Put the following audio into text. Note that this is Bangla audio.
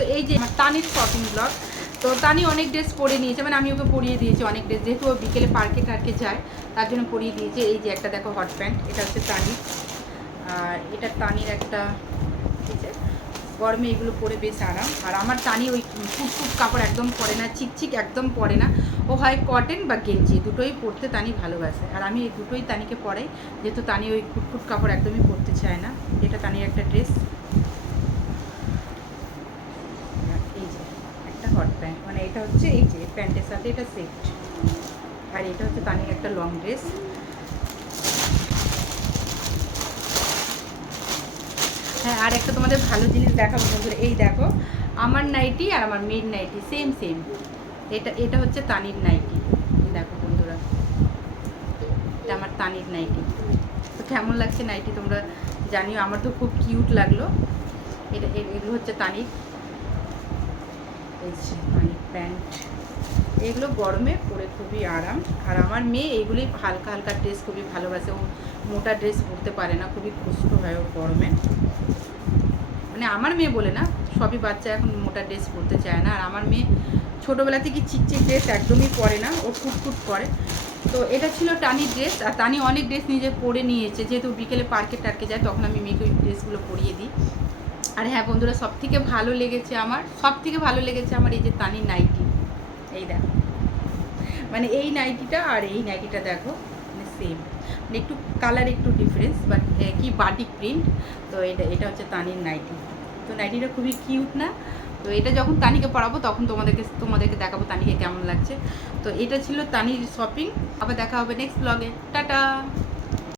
তো এই যে আমার তানির শপিং ব্লগ। তো তানি অনেক ড্রেস পরে নিয়েছে, মানে আমি ওকে পরিয়ে দিয়েছি অনেক ড্রেস, যেহেতু ও বিকেলে পার্কে টার্কে যায় তার জন্য পরিয়ে দিয়েছে। এই যে একটা দেখো হট প্যান্ট, এটা হচ্ছে তানির। আর এটা তানির একটা, ঠিক আছে, গরমে এগুলো পরে বেশ আরাম। আর আমার তানি ওই ফুটফুট কাপড় একদম পরে না, চিকচিক একদম পরে না, ও হয় কটন বা গেঞ্জি দুটোই পরতে তানি ভালোবাসে। আর আমি এই দুটোই তানিকে পরাই, যেহেতু তানি ওই ফুটফুট কাপড় একদমই পরতে চায় না। এটা তানির একটা ড্রেস। এই যে একটা হট প্যান্ট, মানে এটা হচ্ছে এই যে প্যান্টের সাথে এটা সেট। আর এটা হচ্ছে তানির একটা লং ড্রেস। হ্যাঁ, আর একটা তোমাদের ভালো জিনিস দেখাবো বন্ধুরা, এই দেখো আমার নাইটি আর আমার মেয়ের নাইটি সেম সেম। এটা হচ্ছে তানির নাইটি, দেখো বন্ধুরা, এটা আমার তানির নাইটি। তো কেমন লাগছে নাইটি তোমরা জানিও, আমার তো খুব কিউট লাগলো। এগুলো হচ্ছে তানির, এই যে তানির প্যান্ট, এগুলো গরমে পরে খুবই আরাম। আর আমার মেয়ে এইগুলি হালকা হালকা ড্রেস খুবই ভালোবাসে, ও মোটা ড্রেস পরতে পারে না, খুবই কষ্ট হয় ও গরমে। মানে আমার মেয়ে বলে না, সবই বাচ্চা এখন মোটা ড্রেস পরতে চায় না। আর আমার মেয়ে ছোটোবেলা থেকে চিকচিক ড্রেস একদমই পরে না, ও ফুটফুট করে। তো এটা ছিল টানির ড্রেস। আর টানি অনেক ড্রেস নিজে পরে নিয়েছে, যেহেতু বিকেলে পার্কে টার্কে যায় তখন আমি মেয়েকে ওই ড্রেসগুলো পরিয়ে দিই। আর হ্যাঁ বন্ধুরা, সব থেকে ভালো লেগেছে আমার এই যে তানির নাইটি, এই দেখো, মানে এই নাইটিটা আর এই নাইটিটা দেখো, মানে সেম, মানে একটু কালার একটু ডিফারেন্স, বাট কি বাটিক প্রিন্ট। তো এটা হচ্ছে তানির নাইটি। তো নাইটিটা খুবই কিউট না? তো এটা যখন তানিকে পরাবো তখন তোমাদেরকে দেখাবো তানিকে কেমন লাগছে। তো এটা ছিল তানির শপিং। আবার দেখা হবে নেক্সট ব্লগে। টাটা।